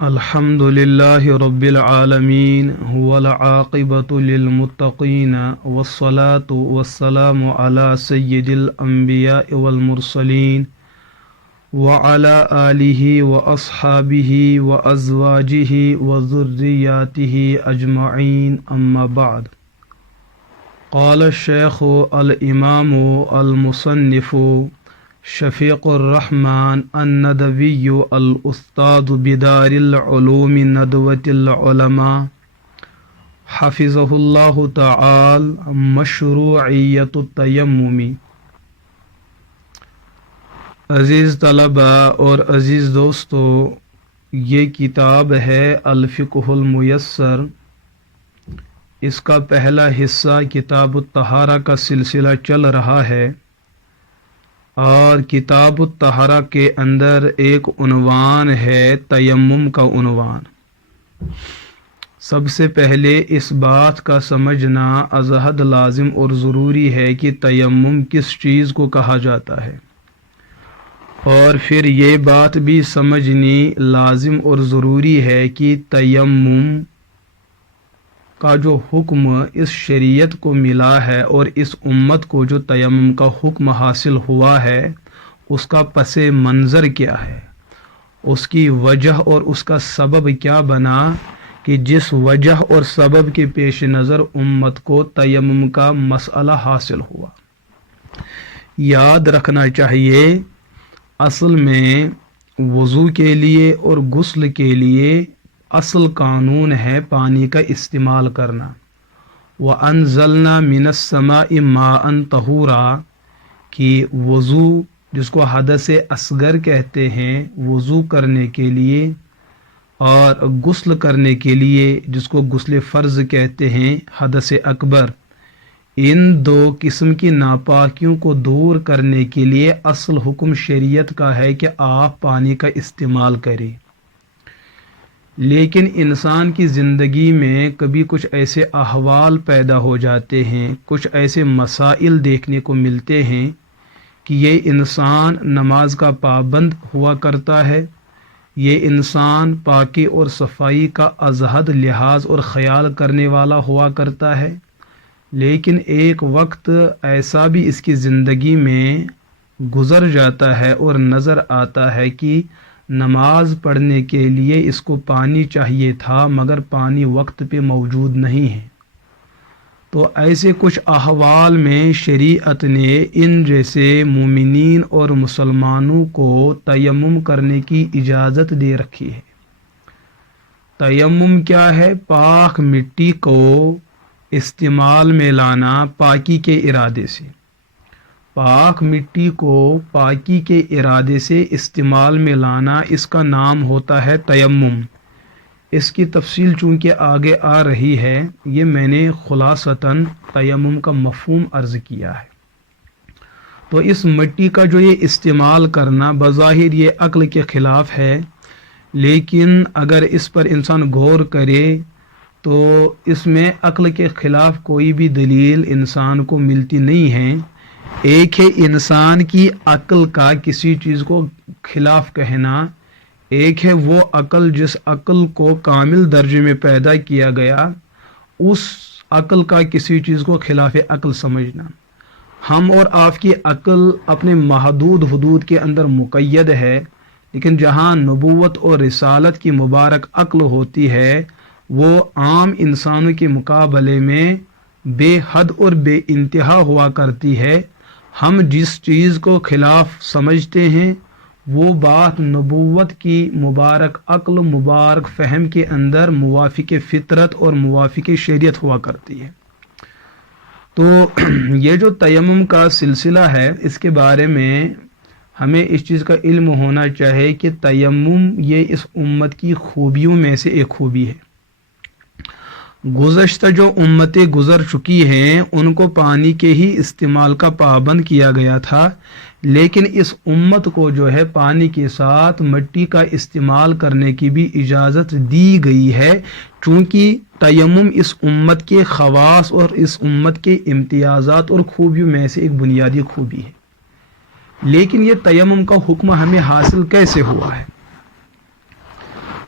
الحمد لله رب العالمين والعاقبة للمتقين والصلاة والسلام على سيد الأنبياء والمرسلين وعلى آله وأصحابه وأزواجه وذرياته أجمعين أما بعد. قال الشيخ الإمام المصنف شفیق الرحمن الندوی الاستاذ بدار العلوم ندوۃ العلماء حفظہ اللہ تعالی مشروعیت التیمم. عزیز طلبہ اور عزیز دوستو، یہ کتاب ہے الفقہ المیسر. اس کا پہلا حصہ کتاب الطہارہ کا سلسلہ چل رہا ہے، اور کتاب الطہارہ کے اندر ایک عنوان ہے تیمم کا عنوان. سب سے پہلے اس بات کا سمجھنا از حد لازم اور ضروری ہے کہ تیمم کس چیز کو کہا جاتا ہے، اور پھر یہ بات بھی سمجھنی لازم اور ضروری ہے کہ تیمم کا جو حکم اس شریعت کو ملا ہے اور اس امت کو جو تیمم کا حکم حاصل ہوا ہے، اس کا پس منظر کیا ہے، اس کی وجہ اور اس کا سبب کیا بنا کہ جس وجہ اور سبب کے پیش نظر امت کو تیمم کا مسئلہ حاصل ہوا. یاد رکھنا چاہیے، اصل میں وضو کے لیے اور غسل کے لیے اصل قانون ہے پانی کا استعمال کرنا. وَأَنزَلْنَا مِنَ السَّمَاءِ مَاءً طَهُورًا، کہ وضو جس کو حدث اصغر کہتے ہیں وضو کرنے کے لیے، اور غسل کرنے کے لیے جس کو غسل فرض کہتے ہیں حدث اکبر، ان دو قسم کی ناپاکیوں کو دور کرنے کے لیے اصل حکم شریعت کا ہے کہ آپ پانی کا استعمال کریں. لیکن انسان کی زندگی میں کبھی کچھ ایسے احوال پیدا ہو جاتے ہیں، کچھ ایسے مسائل دیکھنے کو ملتے ہیں کہ یہ انسان نماز کا پابند ہوا کرتا ہے، یہ انسان پاکی اور صفائی کا از حد لحاظ اور خیال کرنے والا ہوا کرتا ہے، لیکن ایک وقت ایسا بھی اس کی زندگی میں گزر جاتا ہے اور نظر آتا ہے کہ نماز پڑھنے کے لیے اس کو پانی چاہیے تھا مگر پانی وقت پہ موجود نہیں ہے. تو ایسے کچھ احوال میں شریعت نے ان جیسے مومنین اور مسلمانوں کو تیمم کرنے کی اجازت دے رکھی ہے. تیمم کیا ہے؟ پاک مٹی کو استعمال میں لانا پاکی کے ارادے سے. پاک مٹی کو پاکی کے ارادے سے استعمال میں لانا، اس کا نام ہوتا ہے تیمم. اس کی تفصیل چونکہ آگے آ رہی ہے، یہ میں نے خلاصتاً تیمم کا مفہوم عرض کیا ہے. تو اس مٹی کا جو یہ استعمال کرنا بظاہر یہ عقل کے خلاف ہے، لیکن اگر اس پر انسان غور کرے تو اس میں عقل کے خلاف کوئی بھی دلیل انسان کو ملتی نہیں ہے. ایک ہے انسان کی عقل کا کسی چیز کو خلاف کہنا، ایک ہے وہ عقل جس عقل کو کامل درجے میں پیدا کیا گیا، اس عقل کا کسی چیز کو خلاف عقل سمجھنا. ہم اور آپ کی عقل اپنے محدود حدود کے اندر مقید ہے، لیکن جہاں نبوت اور رسالت کی مبارک عقل ہوتی ہے وہ عام انسانوں کے مقابلے میں بے حد اور بے انتہا ہوا کرتی ہے. ہم جس چیز کو خلاف سمجھتے ہیں وہ بات نبوت کی مبارک عقل مبارک فہم کے اندر موافق فطرت اور موافق شریعت ہوا کرتی ہے. تو یہ جو تیمم کا سلسلہ ہے، اس کے بارے میں ہمیں اس چیز کا علم ہونا چاہیے کہ تیمم یہ اس امت کی خوبیوں میں سے ایک خوبی ہے. گزشتہ جو امتیں گزر چکی ہیں ان کو پانی کے ہی استعمال کا پابند کیا گیا تھا، لیکن اس امت کو جو ہے پانی کے ساتھ مٹی کا استعمال کرنے کی بھی اجازت دی گئی ہے، چونکہ تیمم اس امت کے خواص اور اس امت کے امتیازات اور خوبیوں میں سے ایک بنیادی خوبی ہے. لیکن یہ تیمم کا حکم ہمیں حاصل کیسے ہوا ہے؟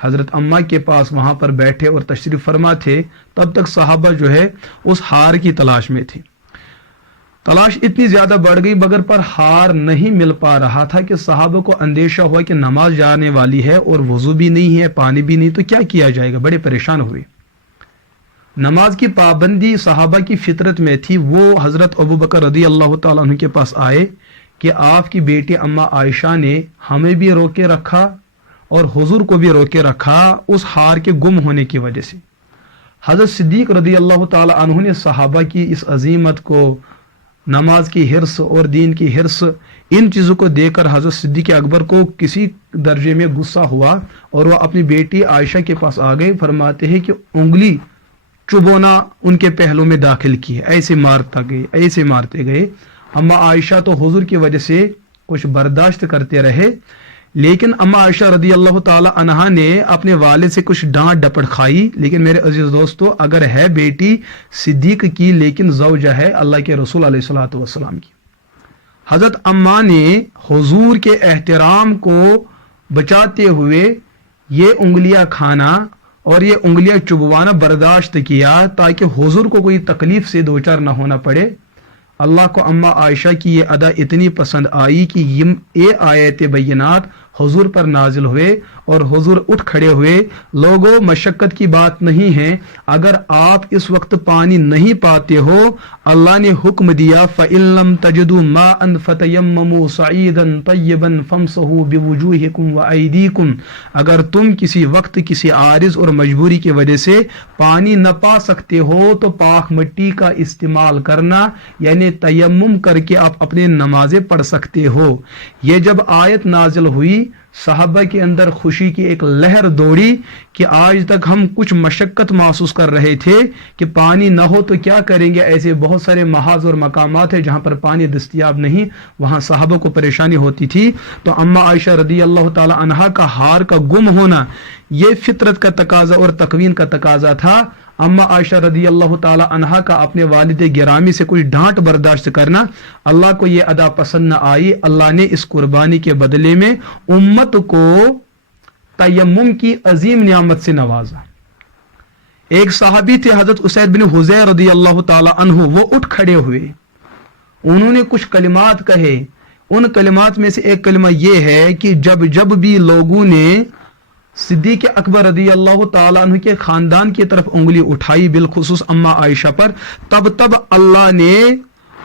حضرت اما کے پاس وہاں پر بیٹھے اور تشریف فرما تھے، تب تک صحابہ جو ہے اس ہار کی تلاش میں تھے۔ تلاش اتنی زیادہ بڑھ گئی مگر پر ہار نہیں مل پا رہا تھا کہ صحابہ کو اندیشہ ہوا کہ نماز جانے والی ہے اور وضو بھی نہیں ہے، پانی بھی نہیں، تو کیا کیا جائے گا؟ بڑے پریشان ہوئے۔ نماز کی پابندی صحابہ کی فطرت میں تھی۔ وہ حضرت ابوبکر رضی اللہ تعالیٰ عنہ کے پاس آئے کہ آپ کی بیٹی اما عائشہ نے ہمیں بھی روکے رکھا اور حضور کو بھی روکے رکھا اس ہار کے گم ہونے کی وجہ سے۔ حضرت صدیق رضی اللہ تعالیٰ عنہ نے صحابہ کی اس عظیمت کو، نماز کی حرص اور دین کی حرص، ان چیزوں کو دیکھ کر حضرت صدیق اکبر کو کسی درجے میں غصہ ہوا اور وہ اپنی بیٹی عائشہ کے پاس آ گئے۔ فرماتے ہیں کہ انگلی چبونا ان کے پہلو میں داخل کی، ایسے مارتے گئے۔ اما عائشہ تو حضور کی وجہ سے کچھ برداشت کرتے رہے، لیکن اما عائشہ رضی اللہ تعالی عنہا نے اپنے والد سے کچھ ڈانٹ ڈپٹ کھائی۔ لیکن میرے عزیز دوستو، اگر ہے بیٹی صدیق کی لیکن زوجہ ہے اللہ کے رسول علیہ الصلوۃ والسلام کی، حضرت اما نے حضور کے احترام کو بچاتے ہوئے یہ انگلیاں کھانا اور یہ انگلیاں چبوانا برداشت کیا تاکہ حضور کو کوئی تکلیف سے دوچار نہ ہونا پڑے۔ اللہ کو اما عائشہ کی یہ ادا اتنی پسند آئی کہ یہ آیت بینات حضور پر نازل ہوئے اور حضور اٹھ کھڑے ہوئے۔ لوگوں، مشقت کی بات نہیں ہے، اگر آپ اس وقت پانی نہیں پاتے ہو، اللہ نے حکم دیا فَإِن لَّمْ تَجِدُوا مَاءً فَتَيَمَّمُوا صَعِيدًا طَيِّبًا فَامْسَحُوا بِوُجُوهِكُمْ وَأَيْدِيكُمْ۔ اگر تم کسی وقت کسی عارض اور مجبوری کی وجہ سے پانی نہ پا سکتے ہو تو پاک مٹی کا استعمال کرنا، یعنی تیمم کر کے آپ اپنے نمازیں پڑھ سکتے ہو۔ یہ جب آیت نازل ہوئی، صحابہ کے اندر خوشی کی ایک لہر دوڑی کہ آج تک ہم کچھ مشقت محسوس کر رہے تھے کہ پانی نہ ہو تو کیا کریں گے، ایسے بہت سارے محاذ اور مقامات ہیں جہاں پر پانی دستیاب نہیں، وہاں صحابہ کو پریشانی ہوتی تھی۔ تو اما عائشہ رضی اللہ تعالی عنہا کا ہار کا گم ہونا یہ فطرت کا تقاضا اور تکوین کا تقاضا تھا۔ اما عائشہ رضی اللہ تعالی عنہا کا اپنے والد گرامی سے کوئی ڈانٹ برداشت کرنا، اللہ کو یہ ادا پسند نہ آئی۔ اللہ نے اس قربانی کے بدلے میں امت کو تیمم کی عظیم نعمت سے نوازا۔ ایک صحابی تھے حضرت اسید بن حضیر رضی اللہ تعالی عنہ، وہ اٹھ کھڑے ہوئے، انہوں نے کچھ کلمات کہے۔ ان کلمات میں سے ایک کلمہ یہ ہے کہ جب بھی لوگوں نے صدیق اکبر رضی اللہ تعالیٰ عنہ کے خاندان کی طرف انگلی اٹھائی، بالخصوص اما عائشہ پر، تب اللہ نے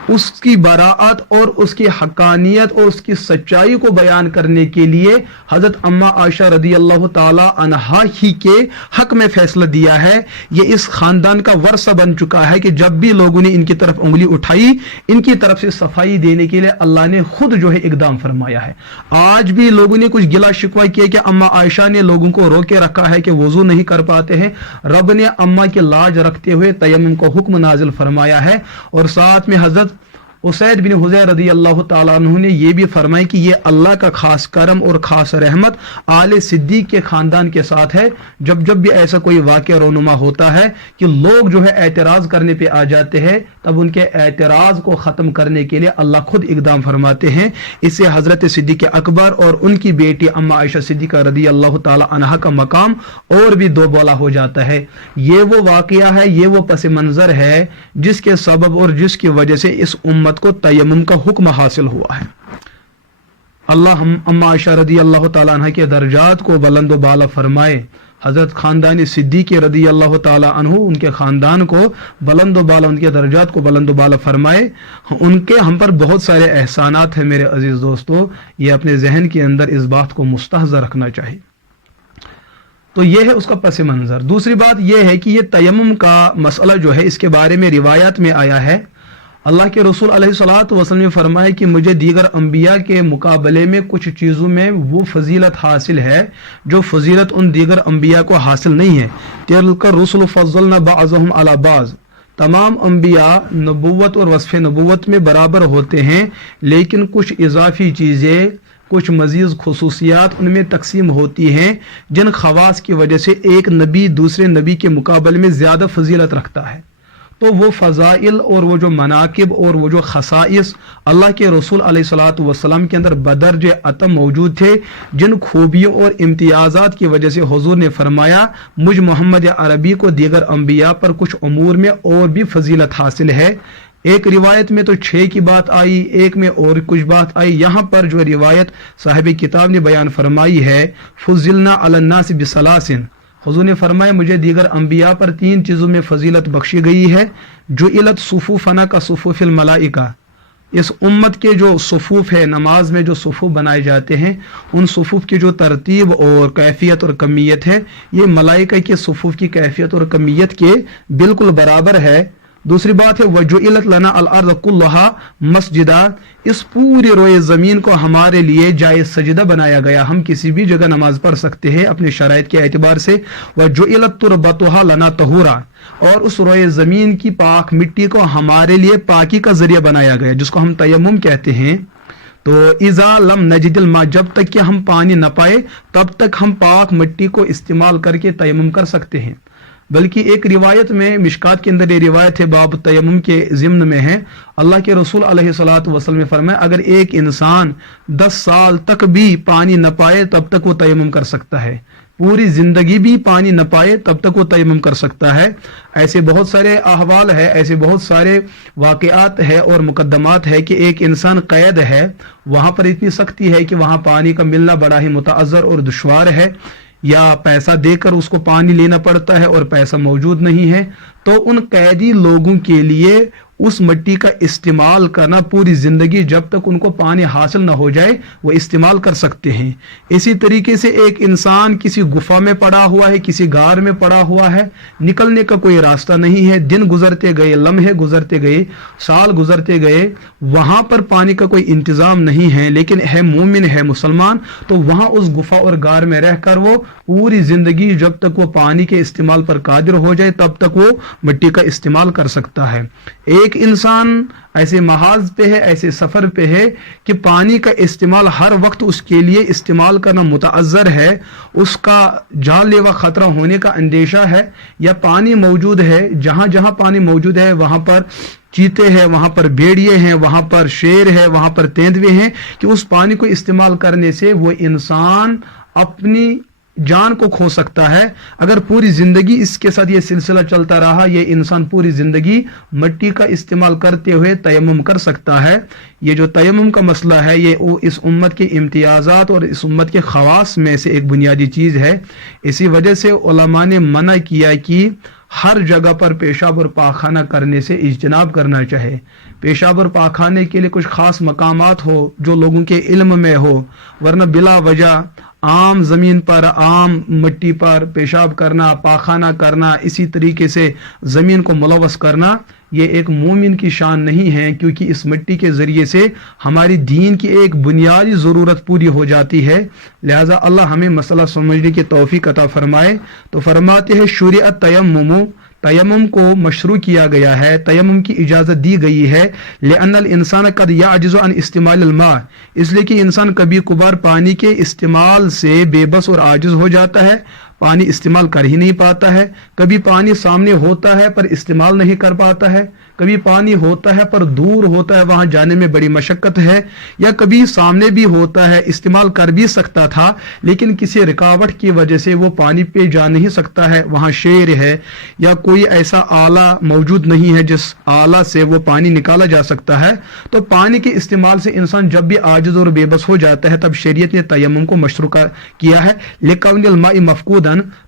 اس کی براعت اور اس کی حقانیت اور اس کی سچائی کو بیان کرنے کے لیے حضرت اما عائشہ رضی اللہ تعالی عنہا ہی کے حق میں فیصلہ دیا ہے۔ یہ اس خاندان کا ورثہ بن چکا ہے کہ جب بھی لوگوں نے ان کی طرف انگلی اٹھائی، ان کی طرف سے صفائی دینے کے لیے اللہ نے خود جو ہے اقدام فرمایا ہے۔ آج بھی لوگوں نے کچھ گلا شکوہ کیا کہ اما عائشہ نے لوگوں کو روکے رکھا ہے کہ وضو نہیں کر پاتے ہیں، رب نے اما کی لاج رکھتے ہوئے تیمم کو حکم نازل فرمایا ہے، اور ساتھ میں حضرت اسید بن حضیر رضی اللہ تعالیٰ عنہ نے یہ بھی فرمایا کہ یہ اللہ کا خاص کرم اور خاص رحمت آل صدیق کے خاندان کے ساتھ ہے۔ جب بھی ایسا کوئی واقعہ رونما ہوتا ہے کہ لوگ جو ہے اعتراض کرنے پہ آ جاتے ہیں، تب ان کے اعتراض کو ختم کرنے کے لیے اللہ خود اقدام فرماتے ہیں۔ اس سے حضرت صدیق اکبر اور ان کی بیٹی اما عائشہ صدیقہ رضی اللہ تعالی عنہا کا مقام اور بھی دو بولا ہو جاتا ہے۔ یہ وہ واقعہ ہے، یہ وہ پس منظر ہے جس کے سبب اور جس کی وجہ سے اس امت کو تیمم کا حکم حاصل ہوا ہے۔ اللہ اما عائشہ رضی اللہ تعالی عنہ کے درجات کو بلند و بالا فرمائے۔ حضرت خاندان صدیق رضی اللہ تعالی عنہ، ان کے خاندان کو بلند و بالا، ان کے درجات کو بلند و بالا فرمائے۔ ان کے ہم پر بہت سارے احسانات ہیں میرے عزیز دوستو، یہ اپنے ذہن کے اندر اس بات کو مستحضر رکھنا چاہیے۔ تو یہ ہے اس کا پس منظر۔ دوسری بات یہ ہے کہ یہ تیمم کا مسئلہ جو ہے، اس کے بارے میں روایات میں آیا ہے، اللہ کے رسول علیہ الصلوۃ والسلام نے فرمایا کہ مجھے دیگر انبیاء کے مقابلے میں کچھ چیزوں میں وہ فضیلت حاصل ہے جو فضیلت ان دیگر انبیاء کو حاصل نہیں ہے۔ تِلْكَ الرُّسُلُ فَضَّلْنَا بَعْضَهُمْ عَلَى بَعْضٍ، تمام انبیاء نبوت اور وصف نبوت میں برابر ہوتے ہیں، لیکن کچھ اضافی چیزیں، کچھ مزید خصوصیات ان میں تقسیم ہوتی ہیں جن خواص کی وجہ سے ایک نبی دوسرے نبی کے مقابلے میں زیادہ فضیلت رکھتا ہے۔ تو وہ فضائل اور وہ جو مناقب اور وہ جو خصائص اللہ کے رسول علیہ الصلوۃ والسلام کے اندر بدرج عطم موجود تھے، جن خوبیوں اور امتیازات کی وجہ سے حضور نے فرمایا مجھ محمد عربی کو دیگر انبیاء پر کچھ امور میں اور بھی فضیلت حاصل ہے۔ ایک روایت میں تو 6 کی بات آئی، ایک میں اور کچھ بات آئی۔ یہاں پر جو روایت صاحب کتاب نے بیان فرمائی ہے فضلنا علی الناس بثلاث، حضور نے فرمایا مجھے دیگر انبیاء پر 3 چیزوں میں فضیلت بخشی گئی ہے۔ جعلت صفوفنا کا صفوف الملائکہ، اس امت کے جو صفوف ہے، نماز میں جو صفوف بنائے جاتے ہیں، ان صفوف کی جو ترتیب اور کیفیت اور کمیت ہے یہ ملائکہ کے صفوف کی کیفیت اور کمیت کے بالکل برابر ہے۔ دوسری بات ہے وجعلت لنا الارض كلها مسجدا، اس پورے روئے زمین کو ہمارے لیے جائے سجدہ بنایا گیا، ہم کسی بھی جگہ نماز پڑھ سکتے ہیں اپنے شرائط کے اعتبار سے۔ وجعلت تربتها لنا طہورا، اور اس روئے زمین کی پاک مٹی کو ہمارے لیے پاکی کا ذریعہ بنایا گیا، جس کو ہم تیمم کہتے ہیں۔ تو اذا لم نجد الماء، جب تک کہ ہم پانی نہ پائے تب تک ہم پاک مٹی کو استعمال کر کے تیمم کر سکتے ہیں۔ بلکہ ایک روایت میں مشکات کے اندر یہ روایت ہے باب تیمم کے ضمن میں ہے، اللہ کے رسول علیہ الصلوۃ والسلام نے فرمایا اگر ایک انسان 10 سال تک بھی پانی نہ پائے تب تک وہ تیمم کر سکتا ہے، پوری زندگی بھی پانی نہ پائے تب تک وہ تیمم کر سکتا ہے۔ ایسے بہت سارے احوال ہے، ایسے بہت سارے واقعات ہے اور مقدمات ہے کہ ایک انسان قید ہے، وہاں پر اتنی سختی ہے کہ وہاں پانی کا ملنا بڑا ہی متعذر اور دشوار ہے، یا پیسہ دے کر اس کو پانی لینا پڑتا ہے اور پیسہ موجود نہیں ہے، تو ان قیدی لوگوں کے لیے اس مٹی کا استعمال کرنا پوری زندگی جب تک ان کو پانی حاصل نہ ہو جائے وہ استعمال کر سکتے ہیں۔ اسی طریقے سے ایک انسان کسی گفا میں پڑا ہوا ہے، کسی غار میں پڑا ہوا ہے، نکلنے کا کوئی راستہ نہیں ہے، دن گزرتے گئے، لمحے گزرتے گئے، سال گزرتے گئے، وہاں پر پانی کا کوئی انتظام نہیں ہے، لیکن ہے مومن، ہے مسلمان، تو وہاں اس گفا اور غار میں رہ کر وہ پوری زندگی جب تک وہ پانی کے استعمال پر قادر ہو جائے تب تک وہ مٹی کا استعمال کر سکتا ہے۔ ایک انسان ایسے محاذ پہ ہے، ایسے سفر پہ ہے کہ پانی کا استعمال ہر وقت اس کے لیے استعمال کرنا متعذر ہے، اس کا جان لیوا خطرہ ہونے کا اندیشہ ہے، یا پانی موجود ہے، جہاں جہاں پانی موجود ہے وہاں پر چیتے ہیں، وہاں پر بھیڑیے ہیں، وہاں پر شیر ہے، وہاں پر تیندوے ہیں، کہ اس پانی کو استعمال کرنے سے وہ انسان اپنی جان کو کھو سکتا ہے۔ اگر پوری زندگی اس کے ساتھ یہ سلسلہ چلتا رہا، یہ انسان پوری زندگی مٹی کا استعمال کرتے ہوئے تیمم کر سکتا ہے۔ یہ جو تیمم کا مسئلہ ہے یہ اس امت کے امتیازات اور اس امت کے خواص میں سے ایک بنیادی چیز ہے۔ اسی وجہ سے علماء نے منع کیا کہ ہر جگہ پر پیشاب اور پاخانہ کرنے سے اجتناب کرنا چاہے۔ پیشاب اور پاخانے کے لیے کچھ خاص مقامات ہو جو لوگوں کے علم میں ہو، ورنہ بلا وجہ عام زمین پر، عام مٹی پر پیشاب کرنا، پاخانہ کرنا، اسی طریقے سے زمین کو ملوث کرنا، یہ ایک مومن کی شان نہیں ہے، کیونکہ اس مٹی کے ذریعے سے ہماری دین کی ایک بنیادی ضرورت پوری ہو جاتی ہے۔ لہذا اللہ ہمیں مسئلہ سمجھنے کی توفیق عطا فرمائے۔ تو فرماتے ہیں شرعت تیمم، تیمم کو مشروع کیا گیا ہے، تیمم کی اجازت دی گئی ہے، لأن الانسان قد یعجز عن استعمال الماء، اس لیے کہ انسان کبھی کبھار پانی کے استعمال سے بے بس اور عاجز ہو جاتا ہے، پانی استعمال کر ہی نہیں پاتا ہے، کبھی پانی سامنے ہوتا ہے پر استعمال نہیں کر پاتا ہے، کبھی پانی ہوتا ہے پر دور ہوتا ہے، وہاں جانے میں بڑی مشقت ہے، یا کبھی سامنے بھی ہوتا ہے، استعمال کر بھی سکتا تھا لیکن کسی رکاوٹ کی وجہ سے وہ پانی پہ جا نہیں سکتا ہے، وہاں شیر ہے یا کوئی ایسا آلہ موجود نہیں ہے جس آلہ سے وہ پانی نکالا جا سکتا ہے، تو پانی کے استعمال سے انسان جب بھی عاجز اور بے بس ہو جاتا ہے تب شریعت نے تیمم کو مشروع کیا ہے۔ لِقَوْنِ الْمَاءِ مَفْقُودًا،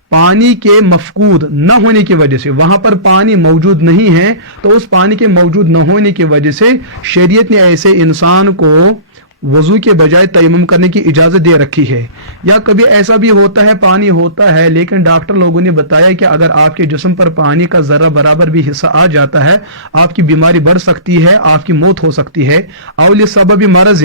پانی کے مفقود نہ ہونے کی وجہ سے، وہاں پر پانی موجود نہیں ہے تو اس پانی کے موجود نہ ہونے کی وجہ سے شریعت نے ایسے انسان کو وضو کے بجائے تیمم کرنے کی اجازت دے رکھی ہے۔ یا کبھی ایسا بھی ہوتا ہے پانی ہوتا ہے لیکن ڈاکٹر لوگوں نے بتایا کہ اگر آپ کے جسم پر پانی کا ذرہ برابر بھی حصہ آ جاتا ہے آپ کی بیماری بڑھ سکتی ہے، آپ کی موت ہو سکتی ہے۔ او لسبب مرض،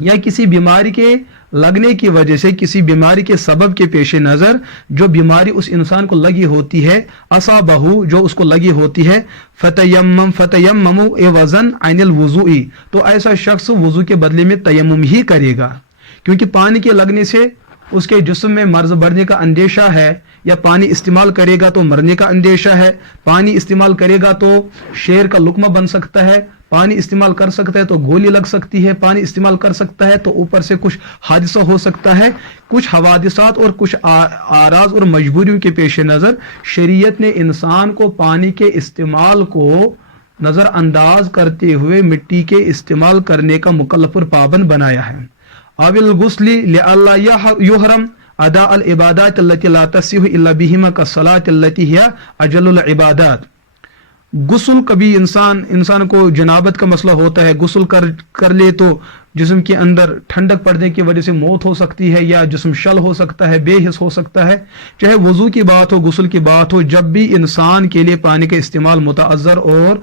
یا کسی بیماری کے لگنے کی وجہ سے، کسی بیماری کے سبب کے پیش نظر جو بیماری اس انسان کو لگی ہوتی ہے، اصابہ، جو اس کو لگی ہوتی ہے، فتیمموا عوضا عن الوضوء، تو ایسا شخص وضو کے بدلے میں تیمم ہی کرے گا، کیونکہ پانی کے لگنے سے اس کے جسم میں مرض بڑھنے کا اندیشہ ہے، یا پانی استعمال کرے گا تو مرنے کا اندیشہ ہے، پانی استعمال کرے گا تو شیر کا لقمہ بن سکتا ہے، پانی استعمال کر سکتا ہے تو گولی لگ سکتی ہے، پانی استعمال کر سکتا ہے تو اوپر سے کچھ حادثہ ہو سکتا ہے، کچھ حوادثات اور کچھ آراز اور مجبوریوں کے پیش نظر شریعت نے انسان کو پانی کے استعمال کو نظر انداز کرتے ہوئے مٹی کے استعمال کرنے کا مکلف اور پابند بنایا ہے۔ آب الغسل لئلا یحرم ادا العبادات التي لا تصح الا بهما كالصلاة التي هي اجل العبادات۔ غسل کبھی انسان کو جنابت کا مسئلہ ہوتا ہے، غسل کر لے تو جسم کے اندر ٹھنڈک پڑنے کی وجہ سے موت ہو سکتی ہے، یا جسم شل ہو سکتا ہے، بے حس ہو سکتا ہے۔ چاہے وضو کی بات ہو، غسل کی بات ہو، جب بھی انسان کے لیے پانی کا استعمال متعذر اور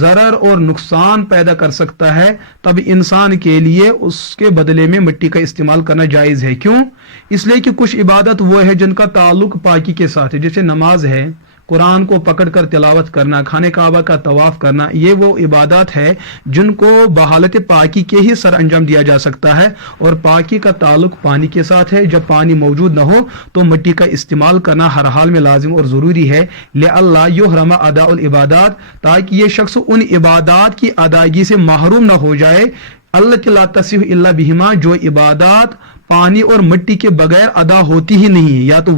ضرر اور نقصان پیدا کر سکتا ہے، تب انسان کے لیے اس کے بدلے میں مٹی کا استعمال کرنا جائز ہے۔ کیوں؟ اس لیے کہ کچھ عبادت وہ ہے جن کا تعلق پاکی کے ساتھ ہے، جیسے نماز ہے، قرآن کو پکڑ کر تلاوت کرنا، خانہ کعبہ کا طواف کرنا، یہ وہ عبادات ہے جن کو بحالت پاکی کے ہی سر انجام دیا جا سکتا ہے، اور پاکی کا تعلق پانی کے ساتھ ہے۔ جب پانی موجود نہ ہو تو مٹی کا استعمال کرنا ہر حال میں لازم اور ضروری ہے۔ لئلا یحرم اداء العبادات، تاکہ یہ شخص ان عبادات کی ادائیگی سے محروم نہ ہو جائے، التی لا تصح الا بہما، جو عبادات پانی اور مٹی کے بغیر ادا ہوتی ہی نہیں، یا تو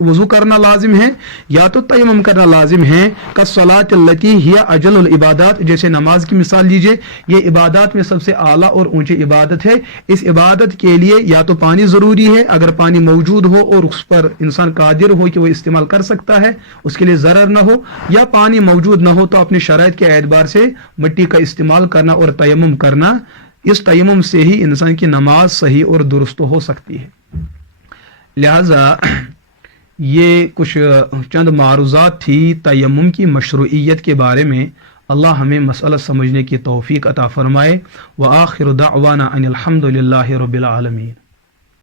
وضو کرنا لازم ہے یا تو تیمم کرنا لازم ہے۔ کالصلاۃ التی ہی اجل العبادات، جیسے نماز کی مثال لیجئے، یہ عبادات میں سب سے اعلیٰ اور اونچی عبادت ہے۔ اس عبادت کے لیے یا تو پانی ضروری ہے، اگر پانی موجود ہو اور اس پر انسان قادر ہو کہ وہ استعمال کر سکتا ہے، اس کے لیے ضرر نہ ہو، یا پانی موجود نہ ہو تو اپنے شرائط کے اعتبار سے مٹی کا استعمال کرنا اور تیمم کرنا، اس تیمم سے ہی انسان کی نماز صحیح اور درست ہو سکتی ہے۔ لہذا یہ کچھ چند معروضات تھی تیمم کی مشروعیت کے بارے میں۔ اللہ ہمیں مسئلہ سمجھنے کی توفیق عطا فرمائے۔ وآخر دعوانا ان الحمد للہ رب العالمین۔